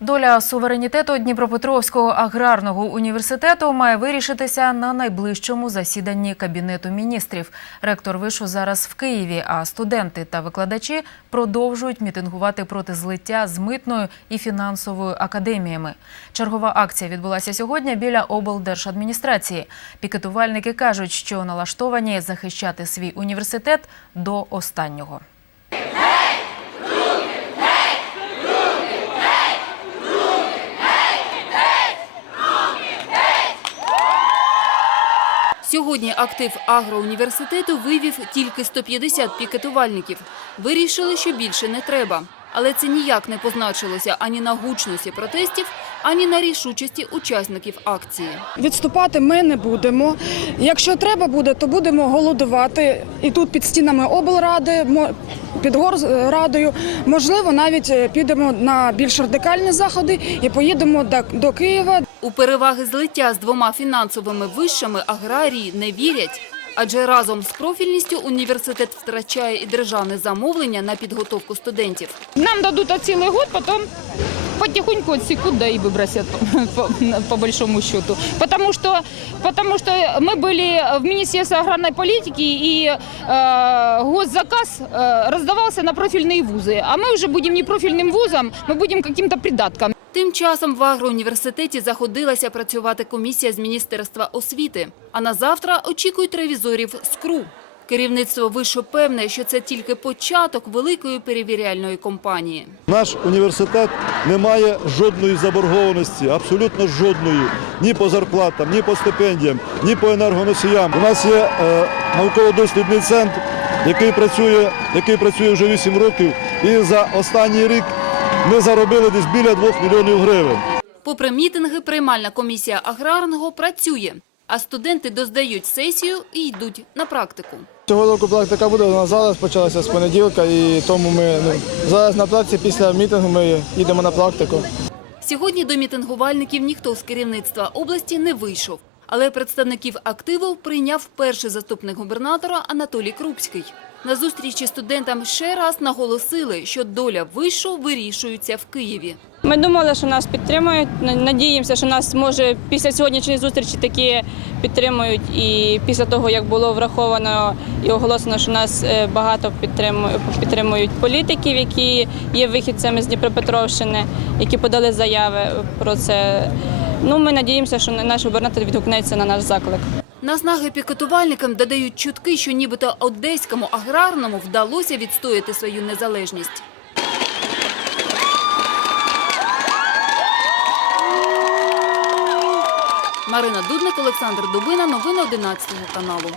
Доля суверенітету Дніпропетровського аграрного університету має вирішитися на найближчому засіданні Кабінету міністрів. Ректор вишу зараз в Києві, а студенти та викладачі продовжують мітингувати проти злиття з митною і фінансовою академіями. Чергова акція відбулася сьогодні біля облдержадміністрації. Пікетувальники кажуть, що налаштовані захищати свій університет до останнього. Сьогодні актив агроуніверситету вивів тільки 150 пікетувальників. Вирішили, що більше не треба. Але це ніяк не позначилося ані на гучності протестів, ані на рішучості учасників акції. Відступати ми не будемо. Якщо треба буде, то будемо голодувати і тут під стінами облради, під горрадою. Можливо, навіть е, підемо на більш радикальні заходи і поїдемо до- Києва. У переваги злиття з двома фінансовими вишами аграрії не вірять. Адже разом з профільністю університет втрачає і державне замовлення на підготовку студентів. Нам дадут от целый год, потом потихоньку отсекут, да и выбросят по, по- по большому счету. Потому что, потому что мы были в Министерстве аграрной политики, и э, госзаказ э, раздавался на профильные вузы. А мы уже будем не профильным вузом, мы будем каким-то придатком. Тим часом в агроуніверситеті заходилася працювати комісія з Міністерства освіти. А на завтра очікують ревізорів з КРУ. Керівництво вишу певне, що це тільки початок великої перевіряльної кампанії. Наш університет не має жодної заборгованості, абсолютно жодної, ні по зарплатам, ні по стипендіям, ні по енергоносіям. У нас є е, науково-дослідний центр, який працює, який працює вже 8 років, і за останній рік ми заробили десь біля 2 мільйонів гривень. Попри мітинги, приймальна комісія аграрного працює, а студенти доздають сесію і йдуть на практику. Цього року практика буде, вона зараз почалася з понеділка, і тому ми ну, зараз на практиці після мітингу ми їдемо на практику. Сьогодні до мітингувальників ніхто з керівництва області не вийшов. Але представників активу прийняв перший заступник губернатора Анатолій Крупський. На зустрічі студентам ще раз наголосили, що доля вишу вирішується в Києві. Ми думали, що нас підтримують. Надіємося, що нас може після сьогоднішньої зустрічі такі підтримують. І після того, як було враховано і оголосено, що нас е, багато підтримують, підтримують політиків, які є вихідцями з Дніпропетровщини, які подали заяви про це. Ну, ми надіємося, що наш губернатор відгукнеться на наш заклик. Наснаги пікетувальникам додають чутки, що нібито одеському аграрному вдалося відстояти свою незалежність. Марина Дудник, Олександр Дубина. Новини 11 каналу.